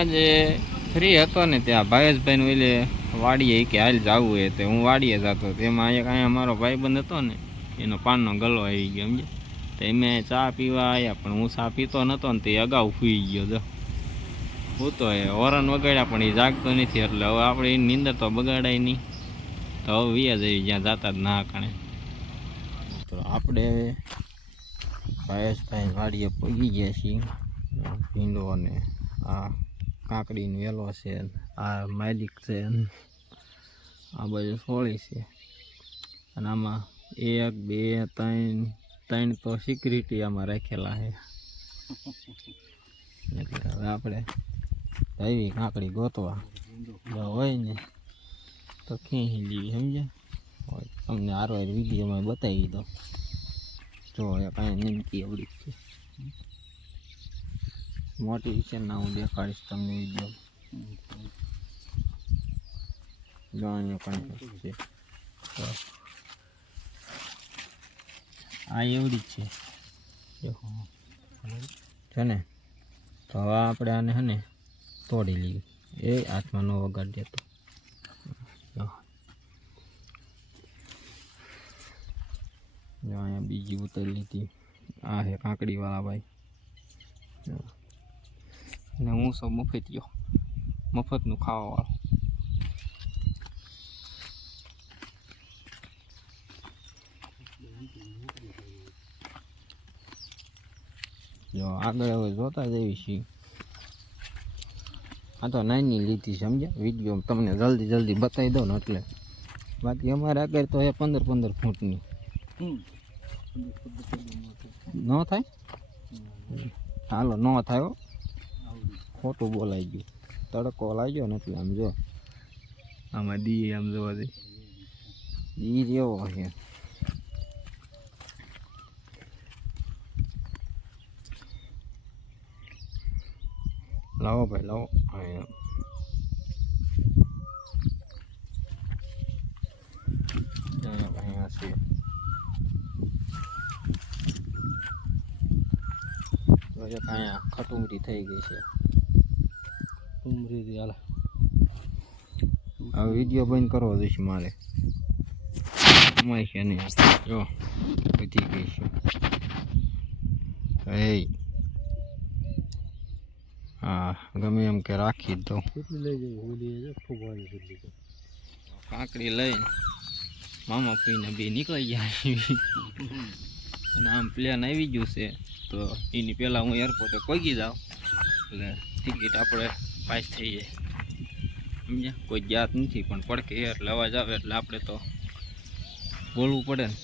આજે ફ્રી હતો ને ત્યાં ભાવેશભાઈનું એટલે વાડીએ કે હાલ જવું હોય તો હું વાડીએ જતો તેમાં એક અહીંયા મારો ભાઈબંધ હતો ને એનો પાનનો ગલ્લો આવી ગયો સમજે તો એમે ચા પીવા આવ્યા પણ હું ચા પીતો નહોતો ને તે અગાઉ સૂઈ ગયો જો હું તો એ હોરન વગાડ્યા પણ એ જાગતો નથી એટલે હવે આપણે એની નીંદર તો બગાડાય નહીં તો હવે વ્યા જઈએ જ્યાં જતા જ ના કાણે તો આપણે હવે ભાવેશભાઈ વાડીએ પગી ગયા છીએ ભીંડો અને આ કાકડીનો વેલો છે આ માલિક છે આ બાજુ સોળી છે અને આમાં 1 2 3 તો સિક્યુરિટી આમાં રાખેલા છે એટલે હવે આપણે આવી કાકડી ગોતવા હોય ને તો ખેંચી લેવી સમજ્યા તમને હારો વિડીયોમાં બતાવી દો જો કાંઈ નિમકી એવડી છે મોટી છે ના હું દેખાડીશ તમને વિડીયો જાણીએ કાંઈ છે આ એવડી જ છે ને તો હવે આપણે આને હે ને તોડી લઈએ એ હાથમાં ન વગાડ દેતો અહીંયા બીજી ઉતરી લીધી આ હે કાકડીવાળા ભાઈ ને હું સૌ મફતિયો મફતનું ખાવાવાળો જો આગળ હવે જોતા જઈએ છીએ આ તો નાની લીધી સમજ્યા વિડીયો તમને જલ્દી બતાવી દઉં ને એટલે બાકી અમારે આગળ તો એ 15 ફૂટની ન થાય હાલો ન થાય ખોટું બોલાઈ ગયું તડકો લાગ્યો ને એટલે આમ જો આમાં દી આમ જોવા દે દી જેવો છે લાવો ભાઈ લાવો અહીંયા છે અહીંયા ખટુમરી થઈ ગઈ છે ઉમરી હાલ હવે વિડીયો બંધ કરવો જોઈશે મારે અમાય છે ને જો બધી ગઈ છે એ હા ગમે એમ કે રાખી જ દઉં કાકડી લઈને મામા પીને બે નીકળી ગયા અને આમ પ્લેન આવી ગયું છે તો એની પહેલાં હું એરપોર્ટે પહોંચી જાઉં એટલે ટિકિટ આપણે પાસ થઈ જાય સમજ્યા કોઈ જાત નથી પણ પડકે એટલે અવાજ આવે એટલે આપણે તો બોલવું પડે ને